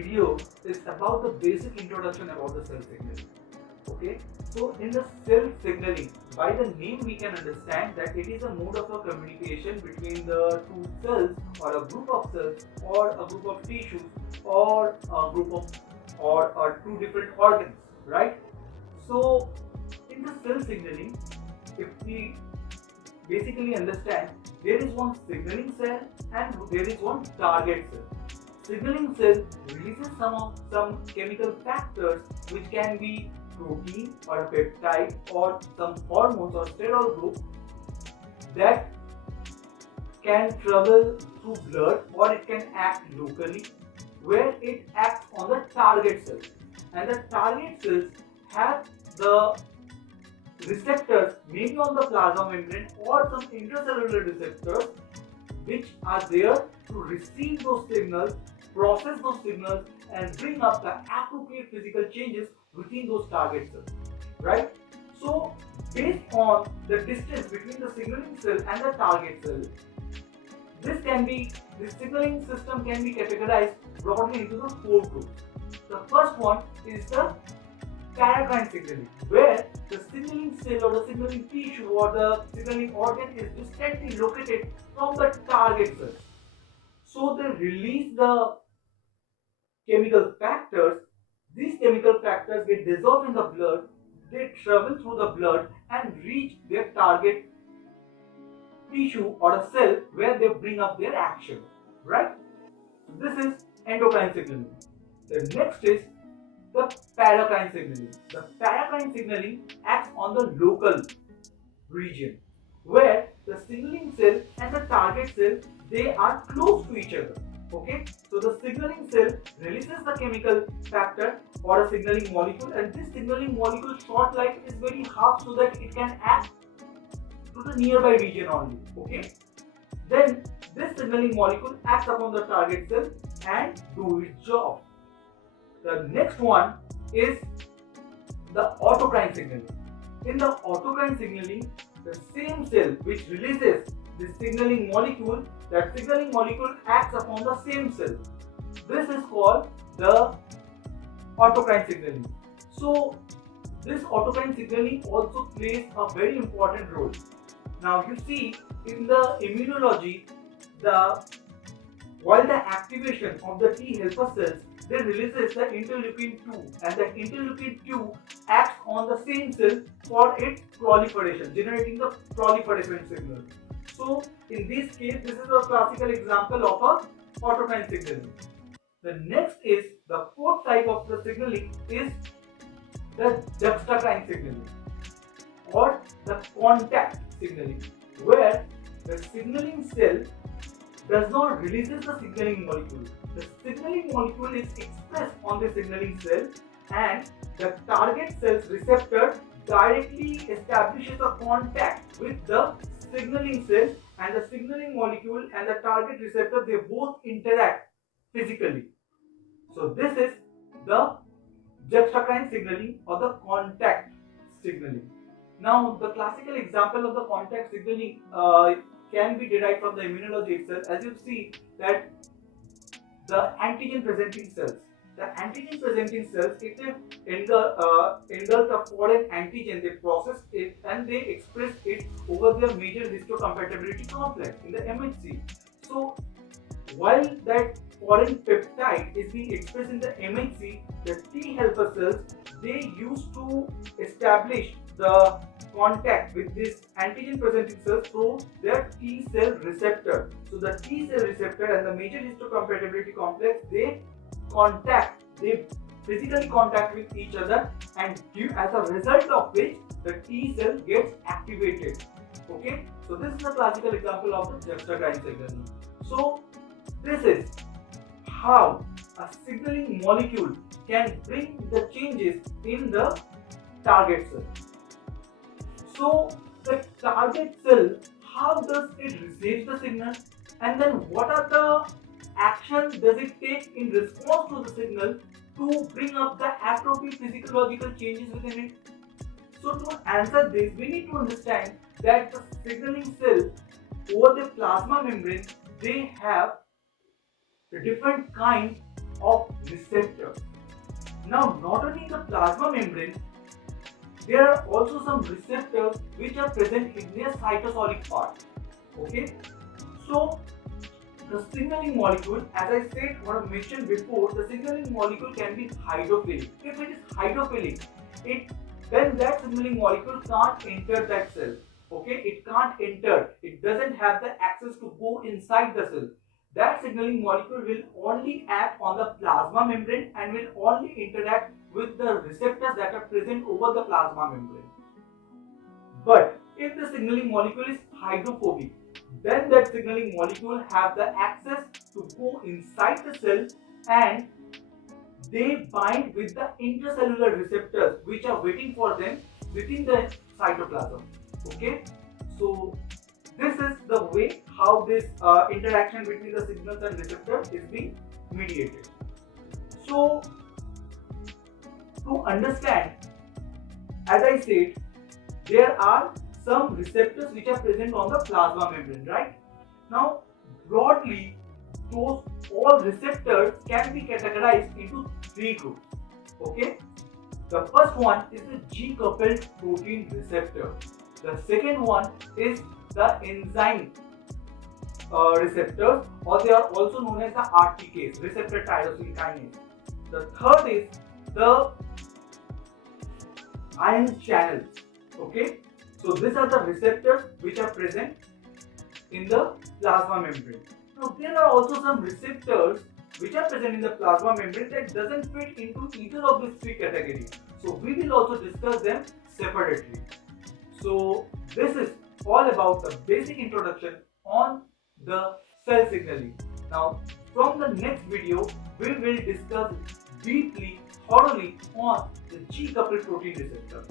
video is about the basic introduction about the cell signaling. Okay, so in the cell signaling, by the name we can understand that it is a mode of a communication between the two cells or a group of cells or a group of tissues or a group of or two different organs, right? So in the cell signaling, if we basically understand, there is one signaling cell and there is one target cell. Signaling cell releases some chemical factors which can be protein or a peptide or some hormones or steroid group that can travel through blood, or it can act locally where it acts on the target cells, and the target cells have the receptors maybe on the plasma membrane or some intracellular receptors which are there to receive those signals, process those signals and bring up the appropriate physical changes within those target cells, right? So based on the distance between the signaling cell and the target cell, this signaling system can be categorized broadly into the four groups. The first one is the paracrine signaling, where the signaling cell or the signaling tissue or the signaling organ is distantly located from the target cell. So they release the chemical factors. These chemical factors get dissolved in the blood, they travel through the blood and reach their target tissue or a cell where they bring up their action, right? This is endocrine signaling. The next is the paracrine signaling. The paracrine signaling acts on the local region where the signaling cell and the target cell, they are close to each other. Okay, so the signaling cell releases the chemical factor or a signaling molecule, and this signaling molecule short life is very half so that it can act to the nearby region only. Okay, then this signaling molecule acts upon the target cell and do its job. The next one is the autocrine signaling. In the autocrine signaling, the same cell which releases this signaling molecule, that signaling molecule acts upon the same cell. This is called the autocrine signaling. So this autocrine signaling also plays a very important role. Now you see, in the immunology, while the activation of the T helper cells, they releases the interleukin 2, and the interleukin 2 acts on the same cell for its proliferation, generating the proliferation signal. So in this case, this is a classical example of a autocrine signaling. The next is the fourth type of the signaling is the juxtacrine signaling or the contact signaling, where the signaling cell does not releases the signaling molecule. The signaling molecule is expressed on the signaling cell, and the target cell's receptor directly establishes a contact with the signaling cell, and the signaling molecule and the target receptor, they both interact physically. So this is the juxtacrine signaling or the contact signaling. Now the classical example of the contact signaling can be derived from the immunology itself. As you see that the antigen presenting cells, if they engulf a foreign antigen, they process it and they express it over their major histocompatibility complex in the MHC. So while that foreign peptide is being expressed in the MHC, the T helper cells, they used to establish the contact with this antigen presenting cells through their T cell receptor. So the T cell receptor and the major histocompatibility complex, they physically contact with each other, and as a result of which the T cell gets activated. Okay, so this is a classical example of the juxtacrine signaling. So this is how a signaling molecule can bring the changes in the target cell. So the target cell, how does it receive the signal, and then what are the actions does it take in response to the signal to bring up the appropriate physiological changes within it? So to answer this, we need to understand that the signaling cell over the plasma membrane, they have different kinds of receptors. Now, not only in the plasma membrane, there are also some receptors which are present in their cytosolic part. Okay, so the signaling molecule, as I said or mentioned before, the signaling molecule can be hydrophilic. If it is hydrophilic, then that signaling molecule can't enter that cell. Okay, it can't enter. It doesn't have the access to go inside the cell. That signaling molecule will only act on the plasma membrane and will only interact with the receptors that are present over the plasma membrane. But if the signaling molecule is hydrophobic, then that signaling molecule have the access to go inside the cell and they bind with the intracellular receptors which are waiting for them within the cytoplasm. Okay, so this is the way how this interaction between the signals and receptors is being mediated. So to understand, as I said, there are some receptors which are present on the plasma membrane, right? Now, broadly, those all receptors can be categorized into three groups. Okay, the first one is the G-coupled protein receptor. The second one is the enzyme receptors, or they are also known as the RTKs, receptor tyrosine kinase. The third is the ion channels. Okay, so these are the receptors which are present in the plasma membrane. Now there are also some receptors which are present in the plasma membrane that doesn't fit into either of these three categories. So we will also discuss them separately. So this is all about the basic introduction on the cell signaling. Now from the next video we will discuss deeply, thoroughly on the G-coupled protein receptor.